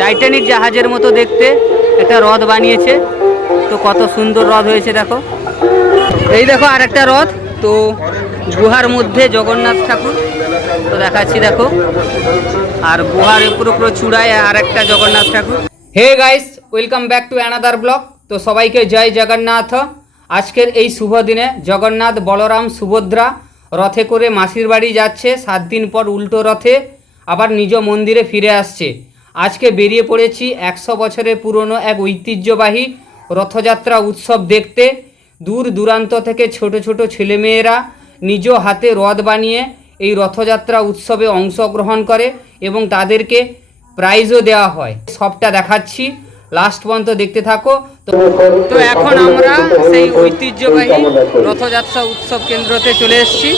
Titanic জাহাজের মতো দেখতে একটা হ্রদ বানিয়েছে। তো কত সুন্দর হ্রদ হয়েছে দেখো। এই দেখো আর একটা হ্রদ। তো গুহার মধ্যে জগন্নাথ ঠাকুর তো দেখাচ্ছি দেখো। আর গুহার পুরো চূড়ায় আর একটা জগন্নাথ ঠাকুর। Hey guys, welcome back to another blog. তো সবাইকে জয় জগন্নাথ। আজকের এই শুভ দিনে জগন্নাথ, বলরাম, সুভদ্রা রথে করে মাসির বাড়ি যাচ্ছে। 7 দিন পর উল্টো রথে আবার নিজ মন্দিরে ফিরে আসছে। আজকে বেরিয়ে পড়েছি 100 বছরের পুরনো এক ঐতিহ্যবাহী রথযাত্রা উৎসব দেখতে। দূর দূরান্ত থেকে ছোট ছোট ছেলেমেয়েরা নিজ হাতে রথ বানিয়ে এই রথযাত্রা উৎসবে অংশগ্রহণ করে এবং তাদেরকে প্রাইজও দেওয়া হয়। সবটা দেখাচ্ছি, লাস্ট পর্যন্ত দেখতে থাকো। তো এখন আমরা সেই ঐতিহ্যবাহী রথযাত্রা উৎসব কেন্দ্রতে চলে এসেছি।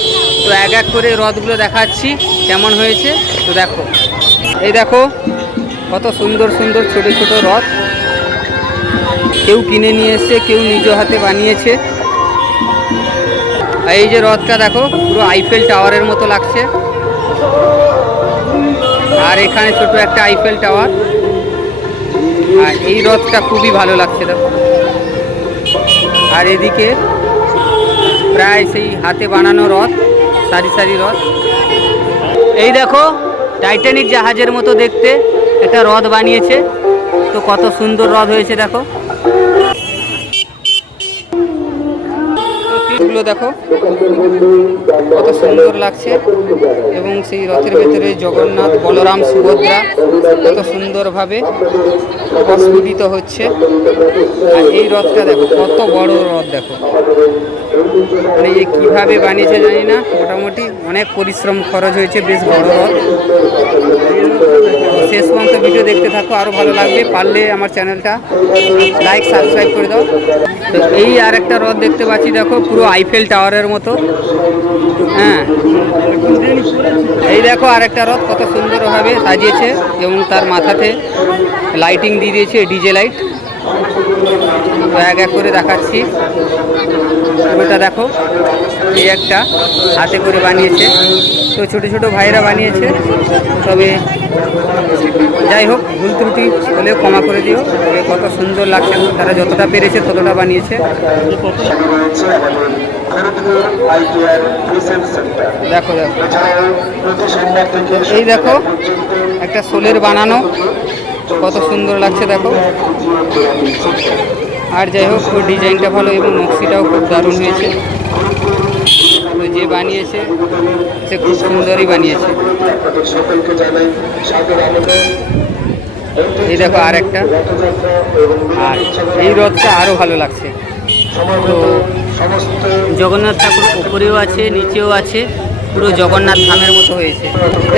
তো এক এক করে রথগুলো দেখাচ্ছি কেমন হয়েছে। তো দেখো, এই দেখো কত সুন্দর সুন্দর ছোট ছোট রথ। কেউ কিনে নিয়ে এসছে, কেউ নিজ হাতে বানিয়েছে। এই যে রথটা দেখো, পুরো আইফেল টাওয়ারের মতো লাগছে। আর এখানে ছোট একটা আইফেল টাওয়ার। আর এই রথটা খুবই ভালো লাগছে দেখো। আর এদিকে প্রায় সেই হাতে বানানো রথ, সারি সারি রথ। এই দেখো টাইটানিক জাহাজের মতো দেখতে একটা রথ বানিয়েছে। তো কত সুন্দর রথ হয়েছে দেখো। তীরগুলো দেখো কত সুন্দর লাগছে। এবং সেই রথের ভেতরে জগন্নাথ, বলরাম, সুভদ্রা কত সুন্দরভাবে প্রস্ফুটিত হচ্ছে। আর এই রথটা দেখো, কত বড় রথ দেখো। মানে এ কীভাবে বানিয়েছে জানি না, মোটামুটি অনেক পরিশ্রম খরচ হয়েছে। বেশ বড় রথ। শেষ পর্যন্ত ভিডিও দেখতে থাকো, আরও ভালো লাগবে। পারলে আমার চ্যানেলটা লাইক, সাবস্ক্রাইব করে দাও। তো এই আর একটা রথ দেখতে পাচ্ছি দেখো, পুরো আইফেল টাওয়ারের মতো। হ্যাঁ, এই দেখো আর একটা রথ কত সুন্দরভাবে সাজিয়েছে এবং তার মাথাতে লাইটিং দিয়ে দিয়েছে, ডিজে লাইট। তো এক এক করে দেখাচ্ছি। পুরোটা দেখো, এই একটা হাতে করে বানিয়েছে। তো ছোট ছোট ভাইরা বানিয়েছে। তবে যাই হোক, ভুল ত্রুটি হলেও ক্ষমা করে দিও। তবে কত সুন্দর লাগছে, তারা যতটা পেরেছে ততটা বানিয়েছে। দেখো দেখো, এই দেখো একটা সোলের বানানো, কত সুন্দর লাগছে দেখো। আর যাই হোক, ওর ডিজাইনটা ভালো এবং নকশিটাও খুব দারুণ হয়েছে। তো যে বানিয়েছে সে খুব সুন্দরই বানিয়েছে। এই দেখো আর একটা। আর এই রথটা আরও ভালো লাগছে। তো জগন্নাথ ঠাকুর উপরেও আছে, নিচেও আছে, পুরো জগন্নাথ ধামের মতো হয়েছে।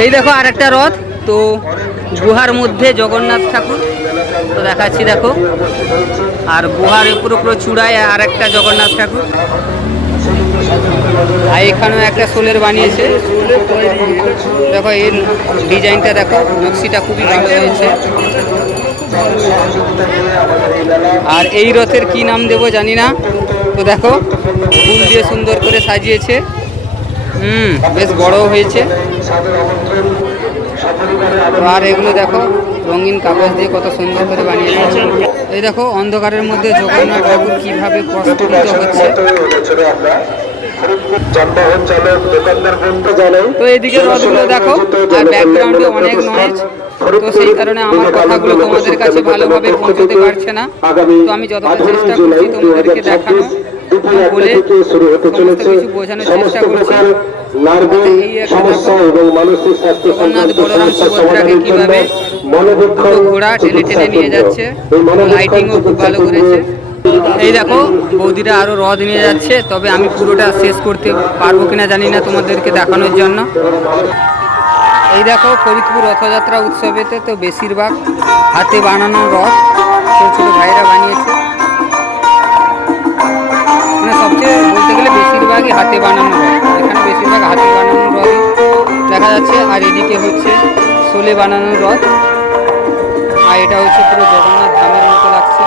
এই দেখো আর একটা রথ। তো গুহার মধ্যে জগন্নাথ ঠাকুর তো দেখাচ্ছি দেখো। আর গুহার পুরো চূড়ায় আর একটা জগন্নাথ ঠাকুর। আর এখানেও একটা সোলের বানিয়েছে। দেখো এর ডিজাইনটা দেখো, নকশিটা খুবই ভালো হয়েছে। আর এই রথের কি নাম দেবো জানি না। তো দেখো ফুল দিয়ে সুন্দর করে সাজিয়েছে। বেশ বড় হয়েছে। আর এগুলো দেখো রঙিন কাগজ দিয়ে কত সুন্দর করে বানিয়েছে। এই দেখো অন্ধকারের মধ্যে জগন্নাথ ঠাকুর কিভাবে প্রস্ফুটিত হচ্ছে। তো এইদিকে রথগুলো দেখো, আর ব্যাকগ্রাউন্ডে অনেক নয়েজ। তো সেই কারণে আমার কথাগুলো তোমাদের কাছে ভালোভাবে পৌঁছতে পারছে না। তো আমি যতটা চেষ্টা করছি তোমাদেরকে দেখানো বলে সমস্ত কিছু বোঝানোর চেষ্টা করছি। এই জগন্নাথ, বলরাম, সুভদ্রাকে কীভাবে দুটো ঘোড়া টেনে টেনে নিয়ে যাচ্ছে। লাইটিংও খুব ভালো করেছে। এই দেখো বৌদিরা আরও রথ নিয়ে যাচ্ছে। তবে আমি পুরোটা শেষ করতে পারবো কিনা জানি না তোমাদেরকে দেখানোর জন্য। এই দেখো ফরিদপুর রথযাত্রা উৎসবেতে তো বেশিরভাগ হাতে বানানো রথ ছোটো ছোটো ভাইরা বানিয়েছে। মানে সবচেয়ে বলতে গেলে বেশিরভাগই হাতে বানানো রথ। এখানে বেশিরভাগ হাতে বানানো রথই দেখা যাচ্ছে। আর এদিকে হচ্ছে সোলে বানানো রথ। আর এটা হচ্ছে পুরো জগন্নাথ ধামের মতো লাগছে।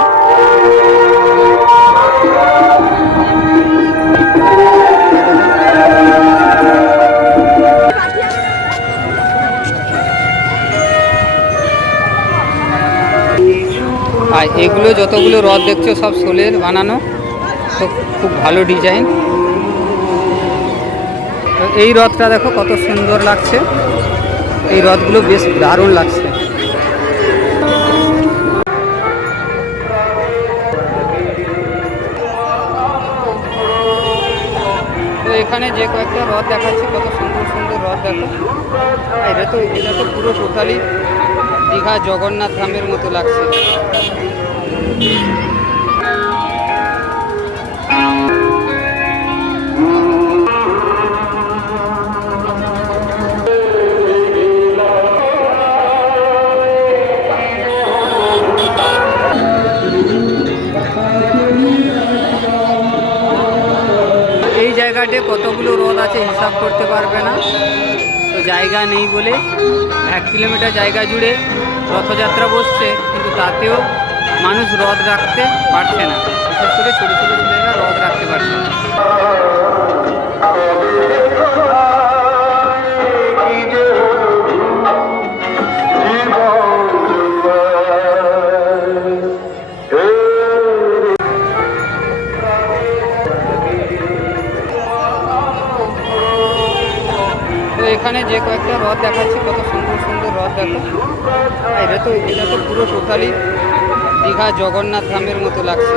আর এগুলো যতগুলো রথ দেখছো সব শোলের বানানো, তো খুব ভালো ডিজাইন। তো এই রথটা দেখো কত সুন্দর লাগছে, এই রথগুলো বেশ দারুণ লাগছে। তো এখানে যে কয়েকটা রথ দেখাচ্ছি কত সুন্দর সুন্দর রথ দেখো। এটা তো পুরো টোটালি দীঘা জগন্নাথ ধামের মতো লাগছে। এই জায়গাতে কতগুলো রথ আছে হিসাব করতে পারবে না, তো জায়গা নেই বলে 1 কিলোমিটার জায়গা জুড়ে রথযাত্রা বসছে, কিন্তু তাতেও মানুষ রথ রাখতে পারছে না, বিশেষ করে ছোটো ছোটো ছেলেরা রথ রাখতে পারছে না। তো এখানে যে কয়েকটা রথ দেখাচ্ছি কত সুন্দর সুন্দর রথ দেখো। এটা তো পুরো টোটালি দীঘা জগন্নাথ ধামের মতো লাগছে।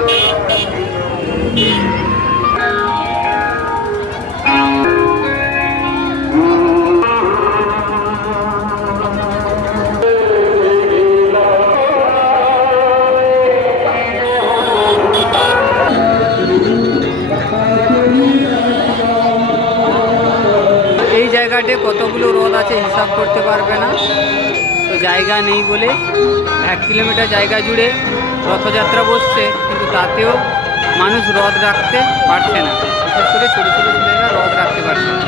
এই জায়গাতে কতগুলো রথ আছে হিসাব করতে পারবে না, তো জায়গা নেই বলে 1 কিলোমিটার জায়গা জুড়ে রথযাত্রা বসছে, কিন্তু তাতেও মানুষ রথ রাখতে পারছে না, বিশেষ করে ছোটো ছোটো ছেলেরা রথ রাখতে পারছে না।